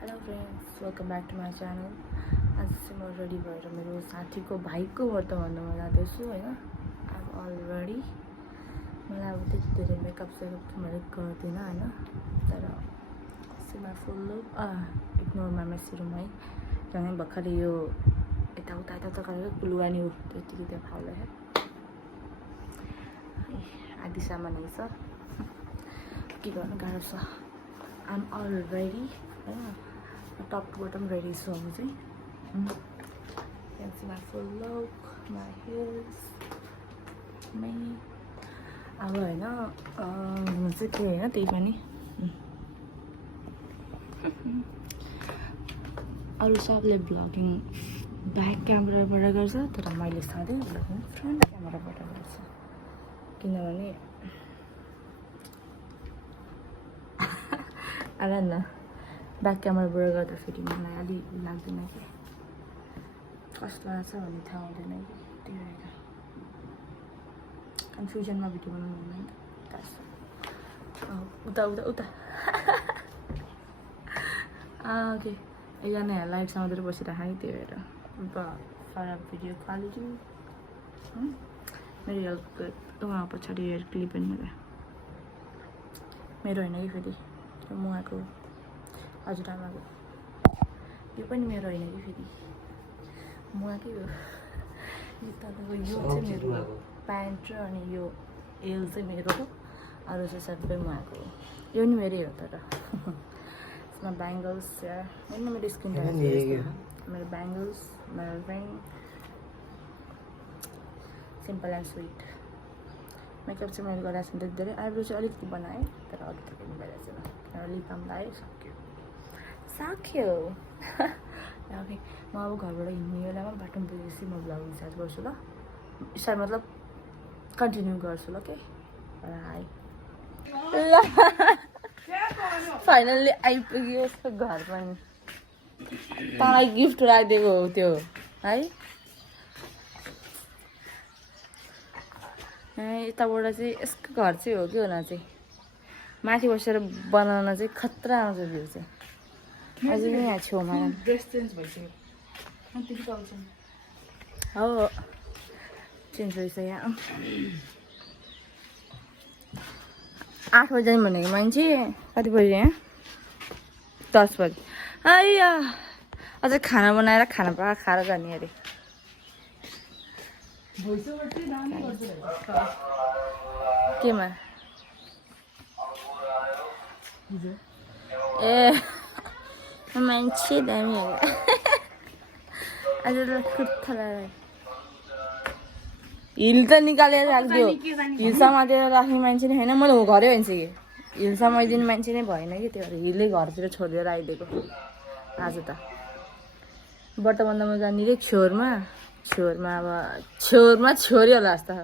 Hello friends, welcome back to my channel. आज चाहिँ म रेडी भएर मेरो साथीको भाइको व्रत भन्नमा जाँदैछु होइन। आम अलरेडी मलाई अब त्यति धेरै मेकअप सेकअप त मैले गर्दिनँ होइन, तर सिमा फुल इग्नोर माई मेसी रुम है। झन् भर्खरै यो यताउता यताउता गरेर लुगा नि त्यतिकै त्यो फाल्दै आदि सामान छ, के गर्नु गाह्रो छ। आम अलरेडी होइन, टप टु बटम रेडी छु अब चाहिँ। my full look, my heels, me अब होइन हुनु चाहिँ के होइन त्यही पनि अरू सबले भ्लगिङ ब्याक क्यामेराबाट गर्छ, तर मैले सधैँ भ्लगिङ फ्रन्ट क्यामेराबाट गर्छु, किनभने आएन ब्याक क्यामेराबाट गर्दाखेरि मलाई अलिक लाग्दैन कि कस्तो लाग्छ भन्ने थाहा हुँदैन कि, त्यही भएर कन्फ्युजनमा भिडियो बनाउनु हुँदैन। उता उता उता ओके, एकजना लाइट समातेर बसिरहेको है, त्यही भएर फरक भिडियो क्वालिटी। मेरो हेयर उहाँ पछाडि हेयर क्लिप पनि मेरो होइन कि फेरि मुहाको हजुरआमाको, यो पनि मेरो होइन कि फेरि मुहाकै हो। यो तपाईँको यो चाहिँ मेरो प्यान्ट र अनि यो एल चाहिँ मेरो हो, अरू चाहिँ सबै मुहाको हो। यो पनि मेरै हो, तर यसमा ब्याङ्गल्स होइन, मेरो स्किन टाइप मेरो ब्याङ्गल्स, मेरो ring, simple and sweet. Makeup चाहिँ मैले गरेको छु त्यति धेरै, आइब्रो चाहिँ अलिकति बनाएँ, तर अरू त केही भइरहेको छैन, किनभने लिप बाम लगाएँ, सक्यो। ओके, म अब घरबाट हिँड्ने बेलामा बाटोमा पुगेपछि म भ्लगिङ स्टार्ट गर्छु ल, स्टार्ट मतलब कन्टिन्यू गर्छु ल के। हाई ल, फाइनल्ली आइपुग्यो उसको घर पनि। तँलाई गिफ्ट राखिदिएको हो त्यो है। यताबाट चाहिँ यसको घर चाहिँ हो कि हुन चाहिँ माथि बसेर बनाउन चाहिँ खतरा आउँछ भ्यू चाहिँ। अझै पनि यहाँ छेउमा ड्रेस चेन्ज भइसक्यो हो, चेन्ज भइसक्यो यहाँ। 8 बजी भनेको मान्छे कति बजी यहाँ 10 बजी। आइया अझै खाना बनाएर खाना पकाएर खाएर जाने अरे। केमा ए मान्छे दामी हो आज त कुर्ता हिल त निकालेर राखिदियो, हिल समातेर राख्ने मान्छे नै होइन। मैले घरै भइसकेँ, हिल समाइदिने मान्छे नै भएन कि, त्यो भएर हिलै घरतिर छोडेर आइदिएको आज त। व्रत बन्दामा जाने कि छेउरमा अब छेउरमा छोरी होला जस्तो।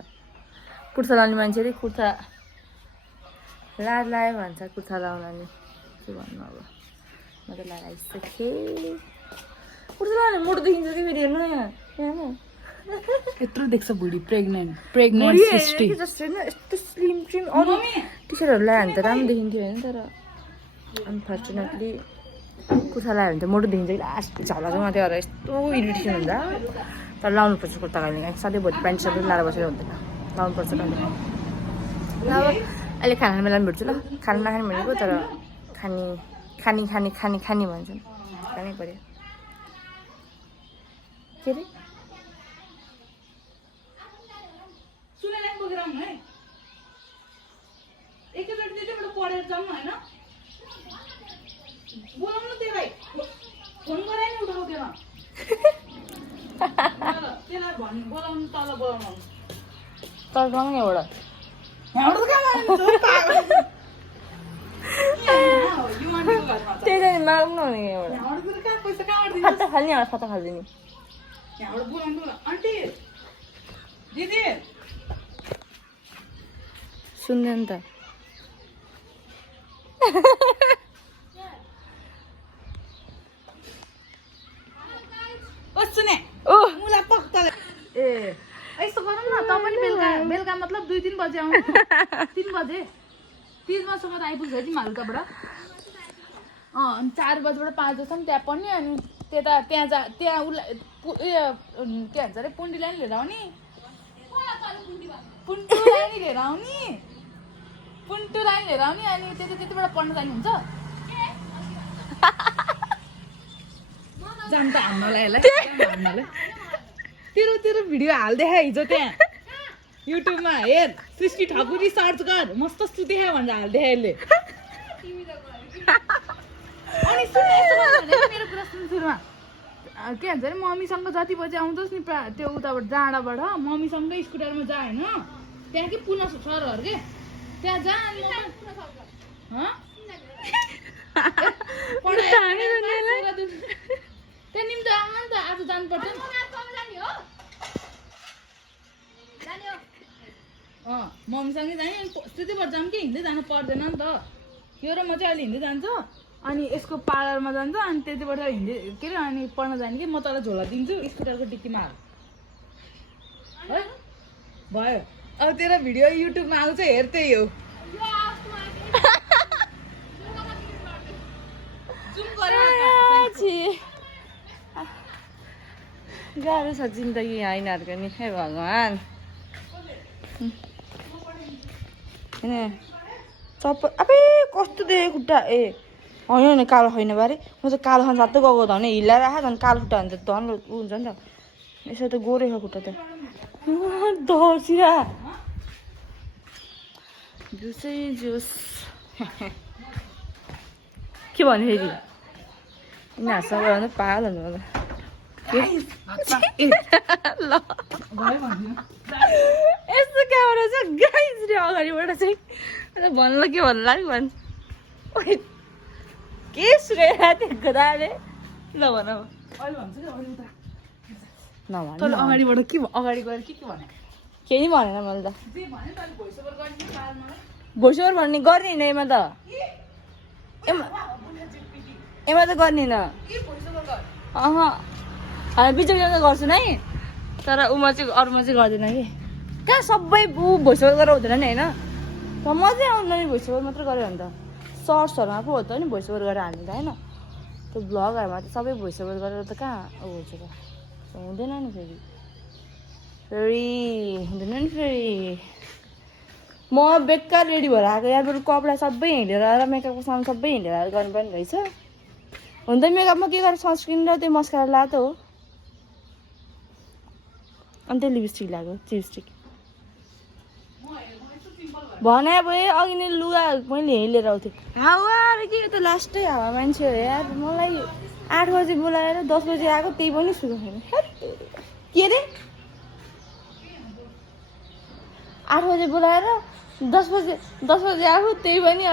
कुर्ता लाउने मान्छेले कुर्ता लाज लाग्यो भन्छ, कुर्ता लाउन नि के भन्नु। अब म त लगाइसकेँ कुर्ता लगाएर मोटो देखिन्छ कि फेरि, हेर्नु यहाँ यत्रो देख्छ बुढी प्रेग्नेन्ट सिस्टी जस्तो होइन, यस्तो स्लिम ट्रिम। अरू टी सर्टहरू लगायो भने त राम्रो देखिन्थ्यो होइन, तर अनफर्चुनेटली कुर्ता लगायो भने त मोटो देखिन्छ कि लास्ट झला चाहिँ मात्रै भएर यस्तो इरिटेसन हुन्छ। तर लाउनुपर्छ कुर्ता कहिले काहीँ, सधैँभरि प्यान्ट सर्ट लगाएर बसेर हुँदैन, लाउनुपर्छ कहिले। ल अब अहिले खाना बेलामा भेट्छु ल। खाना नखाने भनेको, तर खानी भन्छन्, खानै पऱ्यो। के अरे पढेर जाउँ होइन, बोलाउनु त्यसलाई फोन गराइ नि उठाउँदैन, त्यसलाई भन्नु बोलाउनु, तल बोलाउनु तर गाउँ नि एउटा त्यही त माग्नु नि एउटा खाता खाल्ने एउटा खाता खालिदिने यहाँबाट बोलाउनु। आन्टी दिदी सुन्दैन त। सुने मुला पक्का ए यस्तो गरौँ न, तपाईँ बेलुका मतलब 2-3 बजे आउनु। 3 बजे 30 बजीसम्म त आइपुग्छ है तिमीहरू उताबाट। अनि 4 बजीबाट 5 बजीसम्म त्यहाँ पढ्ने अनि त्यहाँ उसलाई उयो के भन्छ अरे पुन्डीलाई नि लिएर आउने पुन्टुलाई नि लिएर आउने अनि त्यतिबाट पढ्न जानुहुन्छ जान्छ हान्नलाई तेरो भिडियो हाल्दै हिजो त्यहाँ युट्युबमा हेर सृष्टि ठकुरी सर्च गर मस्त सुतेखा भनेर हाल्दै यसले अनि मेरो कुरा सुन सुरुमा के भन्छ अरे मम्मीसँग जति बजी आउँछस् नि त्यो उताबाट जाँडाबाट मम्मीसँगै स्कुटरमा जा होइन त्यहाँ कि पुनः सरहरू के त्यहाँ जा अनि त्यहाँ निम्तो आउनु नि त आज जानुपर्छ मम्मीसँगै जाने त्यतिबाट जाऊँ कि हिँड्दै जानु पर्दैन नि त यो र म चाहिँ अहिले हिँड्दै जान्छ अनि यसको पार्लरमा जान्छ अनि त्यतिबाट हिँड्दै के अरे अनि पढ्न जाने कि म तँलाई झोला दिन्छु स्कुटरको डिक्कीमा हाल है भयो अब तेरो भिडियो युट्युबमा आउँछ हेर त्यही हो गाह्रो छ जिन्दगी यिनीहरूको नि हे भगवान् चप्पल अबे कस्तो देखेँ खुट्टा ए होइन कालो छैन बारे म चाहिँ कालो खान साथै गएको त भने हिल्लाएर आएको झन् कालो खुट्टा हुन्छ धन हुन्छ नि त यसो त गोरै छ खुट्टा त दर्सिरा जुसै जुस के भन्यो फेरि यिनीहरूसँग भन्दा पागल हुनु होला ल यस्तो क्यामेरा छ गाइस रे अगाडिबाट चाहिँ भन्नु के भन्नु लाग्यो भन् के सुनेर त्यो दाले ल भन तल अगाडिबाट के अगाडि गएर के भने केही नि भनेन मैले त भोइस ओभर भन्ने गर्ने होइन एमा त एमा त गर्ने न बिचमा त गर्छु नै तर उमा चाहिँ अरूमा चाहिँ गर्दैन कि कहाँ सबै ऊ भोइस ओभर गरेर हुँदैन नि होइन त मजै आउँदैन नि भोइस ओभर मात्रै गऱ्यो भने त सर्ट्सहरूमा पो हो त नि भोइस ओभर गरेर हाल्नु त होइन त्यो भ्लगहरूमा त सबै भोइस ओभर गरेर त कहाँ हुन्छ त हुँदैन नि फेरि हुँदैन नि फेरि म बेकार रेडी भएर आएको यार बरु कपडा सबै हिँडेर र मेकअपको सामान सबै हिँडेर गर्नुपर्ने रहेछ हुन त मेकअपमा के गरेर सनस्क्रिन र त्यो मस्कारा लाएको त हो अनि त्यो लिपस्टिक लगाएको चिपस्टिक भने अब अघि नै लुगा मैले यहीँ लिएर आउँथेँ हावा अरे के त लास्टै हावा मान्छे हो यार मलाई 8 बजी बोलाएर 10 बजी आएको त्यही पनि सुरु छैन के अरे 8 बजी बोलाएर 10 बजी आएको त्यही पनि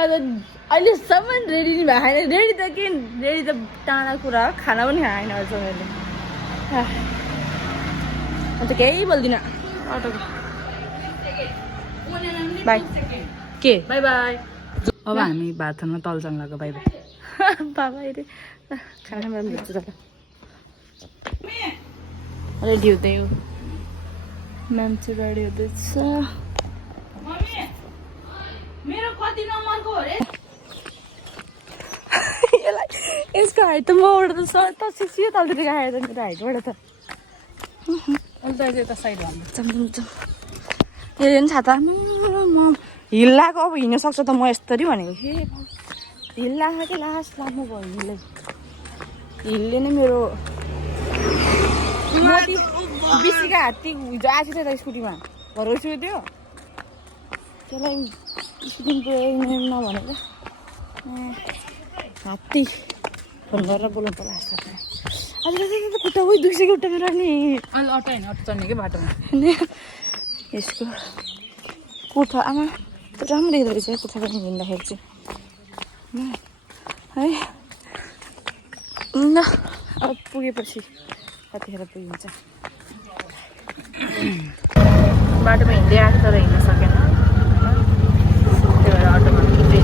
अहिलेसम्म रेडी नि भएको छैन रेडी त के रेडी त टाढा कुरा हो खाना पनि खाएन अझ मैले अन्त केही बोल्दिनँ अटोको बाई के बाई बाई अब हामी भात खानमा तल जान लाग्यो बाई बाई बाबा अरे खाना पनि भेट्छु त रेडी हुँदै हो म्याम चाहिँ रेडी हुँदैछ मेरो कति नम्बरको हो रे यसको हाइट त मबाट त त सिसियो तलतिर आएर त मेरो हाइटबाट त उल्टा चाहिँ यता साइड भन्नु चम्चम यो नि छाता हिल्लाएको अब हिँड्न सक्छ त म यस्तरी भनेको हे हिल्लाएको कि लास्ट लाग्नु भयो हिल्ले नै मेरो बिसीका हात्ती हिजो आएको थियो त स्कुटीमा भरोसो थियो त्यसलाई स्कुटी पुऱ्याइ नभनेर हात्ती फोन गरेर बोलाउनु पर्ला जस्तो आज खुट्टा उयो दुख्छ खुट्टा मेरो नि अहिले अटो होइन अटो चढ्ने कि बाटोमा यसको कुर्था आमा राम्रो देख्दो रहेछ कुर्था पनि हिँड्दाखेरि चाहिँ है ल अब पुगेपछि कतिखेर पुगिन्छ बाटोमा हिँड्दै आएको तर हिँड्न सकेन त्यही भएर अटोमा रेडी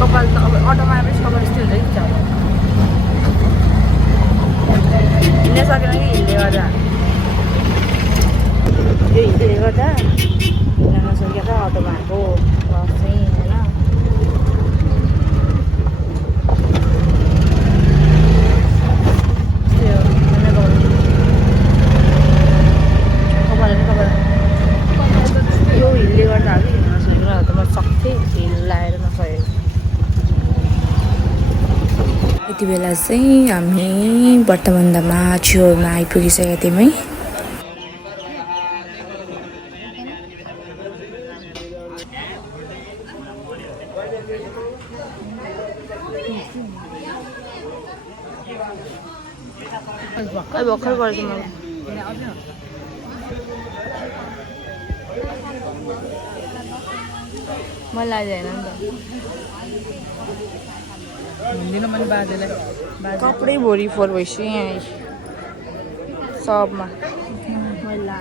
कपाल त अब अटोमा आएपछि कपाल यस्तै हुँदै हुन्छ हिँड्न सकेन कि हिँड्दै गर्दा त्यो हिँड्दै गर्दा हिँड्न नसकेर अटोमा आएको बस चाहिँ होइन यति बेला चाहिँ हामी बट्टाबन्दामा छेउमा आइपुगिसकेका थियौँ है। भर्खर गरेको मलाई लाग्दैन नि त कपडै भोलि फोहोर भइसक्यो यहाँ सबमा मैला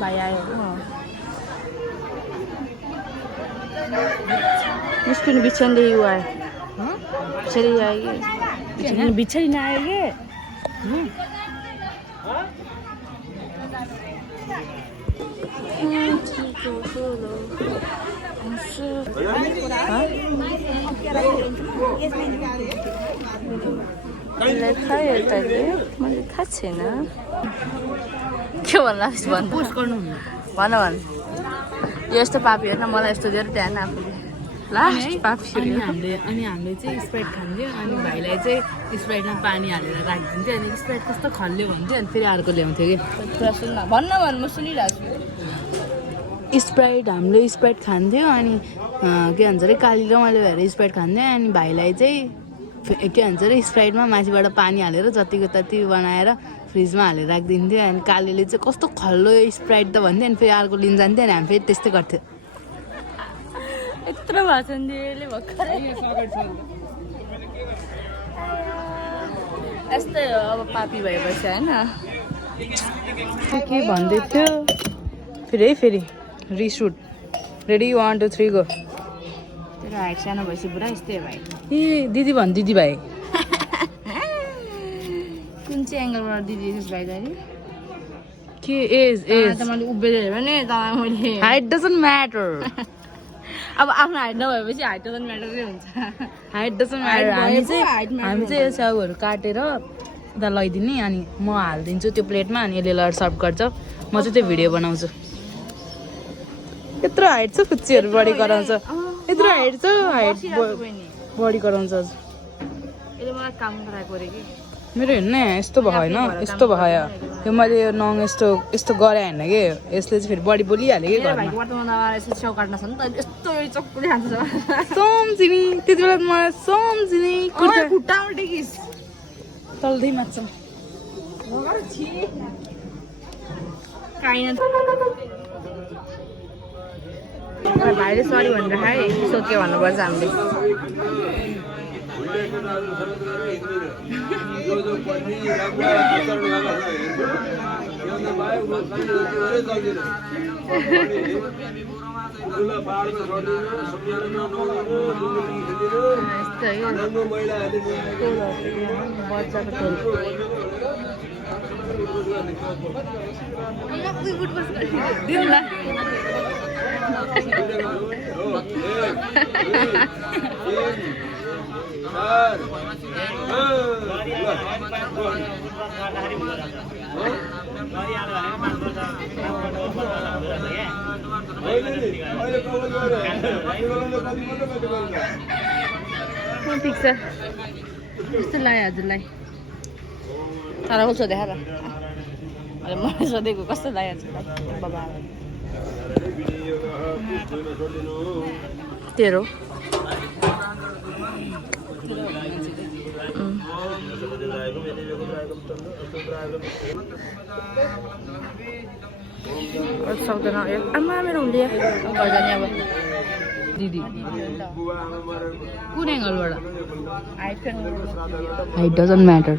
भाइ आयो निस्किनु बिछ्यानले यु आयो बिछारी आयो कि बिछारी नआयो कि खायो त मैले खाएको छैन के भन्नु भन यो यस्तो पापी होइन मलाई यस्तो दिएर त्यहाँ आफूले लास्ट पापी हामीले चाहिँ स्प्राइट खान्थ्यो अनि भाइलाई चाहिँ स्प्राइटमा पानी हालेर राखिदिन्थ्यो अनि स्प्राइट कस्तो खल्यो भन्थ्यो अनि फेरि अर्को ल्याउँथ्यो कि सुन्न भन्न म सुनिरहेको छु स्प्राइट हामीले स्प्राइट खान्थ्यो अनि के भन्छ अरे काली र मैले भएर स्प्राइट खान्थ्यो अनि भाइलाई चाहिँ के भन्छ अरे स्प्राइटमा माथिबाट पानी हालेर जतिको तति बनाएर फ्रिजमा हालेर राखिदिन्थ्यो अनि कालीले चाहिँ कस्तो खल्लो स्प्राइट त भन्थ्यो अनि फेरि अर्को लिन जान्थ्यो अनि हामी फेरि त्यस्तै गर्थ्यो यत्रो भाषण दिएले भर्खरै यस्तै हो अब पापी भएपछि होइन के भन्दै थियो फेरि रिसुट रेडी 1 2 3 गो तेरो हाइट सानो भएपछि पुरा यस्तै भाइ ए दिदी भन् दिदी भाइ कुन चाहिँ एङ्गलबाट दिदी भाइ जाने के एज त मैले उभिएर हेरेँ भने तपाईँ मैले हाइट डजन्ट म्याटर अब आफ्नो हाइट नभएपछि हाइट त म्याटरै हुन्छ हाइट डजन्ट म्याटर हामी चाहिँ यो च्याउहरू काटेर उता लैदिने अनि म हालिदिन्छु त्यो प्लेटमा अनि यसले लगेर सर्भ गर्छ म चाहिँ त्यो भिडियो बनाउँछु यत्रो हाइट छ फुच्चीहरू बढी गराउँछ यत्रो हाइट छ हाइट बढी गराउँछ यसले मलाई काम गराएको अरे कि मेरो हेर्नु यस्तो भयो होइन यस्तो भयो यो मैले यो नङ यस्तो गरे होइन कि यसले चाहिँ फेरि बढी बोलिहाल्यो कि घरमा च्याउ काट्न छ नि त यस्तो चक्कुले खान्छ सम्झिने त्यति बेला मलाई सम्झिने खुट्टा उल्टेकिस तल्दै मात्छ भाइले सरी भनेर खाएँ सोध्यो भन्नुपर्छ हामीले ठिक छ यस्तो लाग्यो हजुरलाई तर उसो देखाएर अहिले मलाई सोधेको कस्तो लाग्यो हजुरलाई बाबा तेरो सक्दैन आमा मेरो हुँदै घर जाने अब दिदी कुन एङ्गलबाट हाइट डजन्ट म्याटर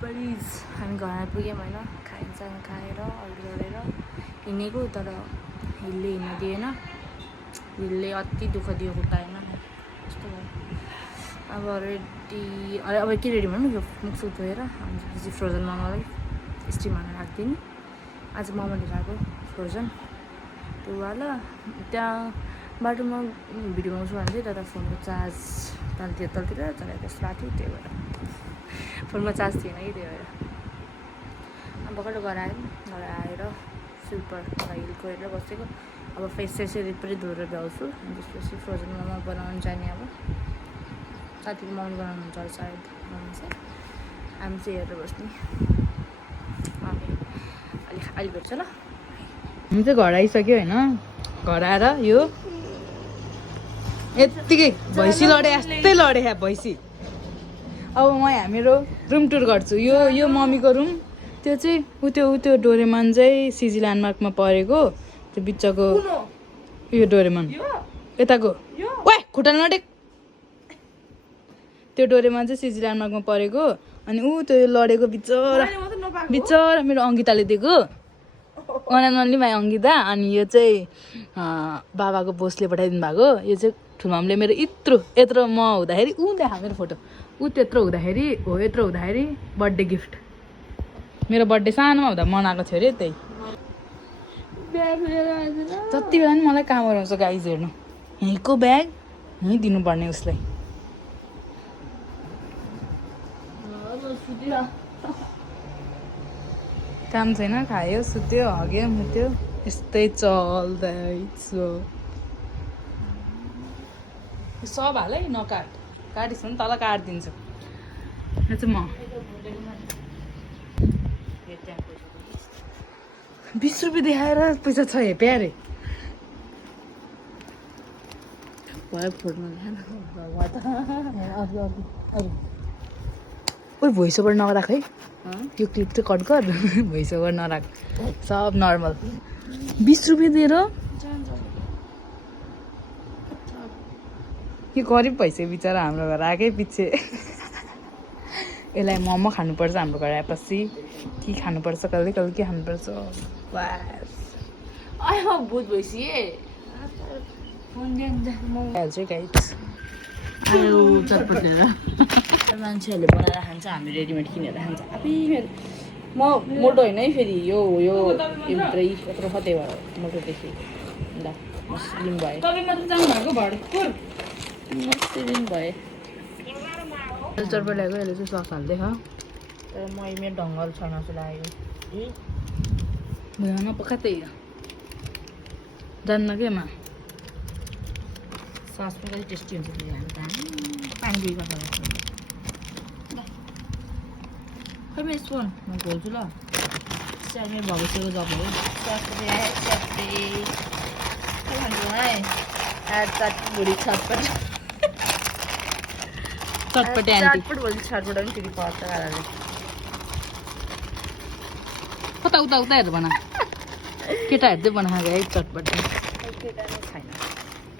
प्लिज हामी घर आइपुग्यौँ होइन खाइन्छ खाएर अर्डर गरेर हिँडेको तर हिलले हिँड्न दिएन हिलले अति दुःख दियो खुट्टा होइन यस्तो भयो अब रेडी अब के रेडी भन्नु यो मुखसुख धोएर अनि फ्रोजन मोमोलाई स्टिम हालेर राखिदिने आज मोमो लिएर आएको फ्रोजन त्यो वाला त्यहाँ बाटोमा भिडियो बनाउँछु भने तर फोनको चार्ज तलतिर चलाएको जस्तो भएको थियो त्यही भएर फोनमा चार्ज थिएन कि त्यही भएर अब भर्खर घर आएर सुपर हिल गएर बसेको अब फेस सेसरी पनि धोएर भ्याउँछु अनि त्यसपछि फ्रोजन मोमो बनाउनु जाने अब साथीको मोमो बनाउनु हुन्छ होला सायद मोमो चाहिँ हामी चाहिँ हेरेर बस्ने अहिले भेट्छ ल हामी चाहिँ घर आइसक्यो होइन घर आएर यो यत्तिकै भैँसी लडे यस्तै लडे भैँसी अब म हामीहरू रुम टुर गर्छु यो मम्मीको रुम त्यो चाहिँ त्यो डोरेमन चाहिँ सिजी ल्यान्डमार्कमा परेको त्यो बिचको यो डोरेमन यताको वा खुट्टा नटेक त्यो डोरेमन चाहिँ सिजी ल्यान्डमार्कमा परेको अनि त्यो लडेको बिचरा मेरो अङ्गिताले दिएको अनली माई अङ्गिता अनि यो चाहिँ बाबाको बोसले पठाइदिनु भएको यो चाहिँ ठुलमामले मेरो यत्रो म हुँदाखेरि देखा मेरो फोटो त्यत्रो हुँदाखेरि यत्रो हुँदाखेरि बर्थडे गिफ्ट मेरो बर्थडे सानोमा हुँदा मनाएको थियो अरे त्यही जति बेला नि मलाई काम गराउँछ गाइज हेर्नु यहीँको ब्याग यहीँ दिनुपर्ने उसलाई काम छैन खायो सुत्यो हग्यो मुत्यो यस्तै चल्दैछ सब हाल है नकाट काटिस् भने तल काटिदिन्छु यो चाहिँ म 20 रुपियाँ देखाएर पैसा छ हेप्या अरे भयो फोटोमा ओइ भोइस ओभर नराख है यो क्लिप चाहिँ कट गर भोइस ओभर नराख सब नर्मल 20 रुपियाँ दिएर यो गरिब भइसक्यो बिचरा हाम्रो घर आएकै पछि यसलाई मोमो खानुपर्छ हाम्रो घर आएपछि के खानुपर्छ कहिले कहिले के खानुपर्छ भूत भइसके चटपट लिएर मान्छेहरूले बनाएर खान्छ हामी रेडिमेड किनेर खान्छ म मोटो होइन है फेरि यो भित्रै यत्रो कतै भयो मोटोदेखि ल स्लिम भयो स्लिम भए चटपट ल्याएको यसले चाहिँ सस हाल्दै खा तर मेरो ढङ्गल छैन जस्तो लाग्यो भएन पक्का त्यही हो जान्न केमा सस पनि कति टेस्टी हुन्छ फेरि हामी त पानी दुई गर्दा खै मेरो फोन म खोल्छु ल चाहिँ मेरो भविष्यको जब हो बुढी छटपट चटपटे छटपट भोलि छटपट पनि फेरि पर्छ कारणले उता हेरेर बना केटाहरू चाहिँ बनाएको है चटपट केटा नै छैन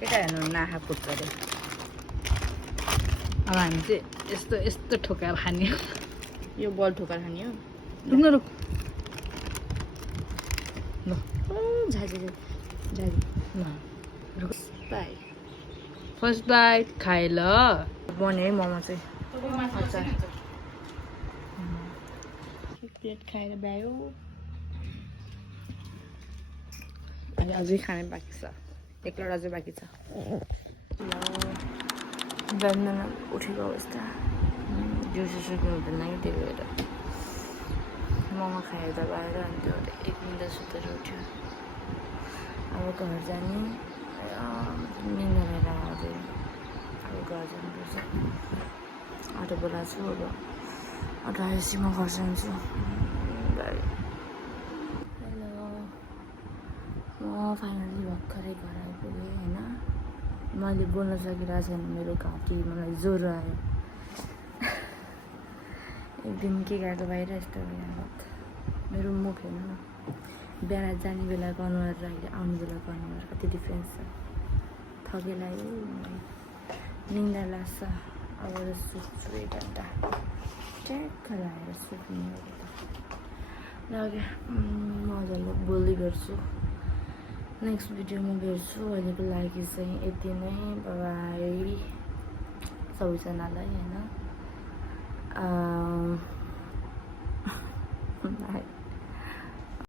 केटा हेर्नु नाखा फुट गरे अब हामी चाहिँ यस्तो ठोकाएर खाने हो यो बल ठोकाएर खाने हो रुक ल झाजी ल बाई फर्स्ट बाइट खाए ल बन्यो है मोमो चाहिँ प्लेट खाएर भ्यायो अहिले अझै खाने बाँकी छ एक लड अझै बाँकी छ बिहान उठेको अवस्था दिउँसो सुत्नु हुँदैन कि त्यही भएर मोमो खाएर त बाहिर अनि त्यो एक मिनट सुतेर उठ्यो अब घर जाने निन्दा लिएर अझै अब घर जानुपर्छ अटो बोलाएको छु अब अटो आएपछि म घर जान्छु हेलो म फाइनली भर्खरै घर आइपुगेँ होइन मैले बोल्न सकिरहेको छैन मेरो घाँटी मलाई ज्वरो आयो एक दिन के गाह्रो बाहिर यस्तो भइरहेको मेरो मुख हेर्नु न बिहान जाने बेलाको अनुहार र अहिले आउने बेलाको अनुहार कति डिफ्रेन्स छ थकेलाई निन्दा लाग्छ अब सुत्छु 1 घन्टा ट्याक्क लगाएर सुत्ने मजाले बोल्दै गर्छु नेक्स्ट भिडियोमा भेट्छु अहिलेको लागि चाहिँ यति नै बाई सबैजनालाई होइन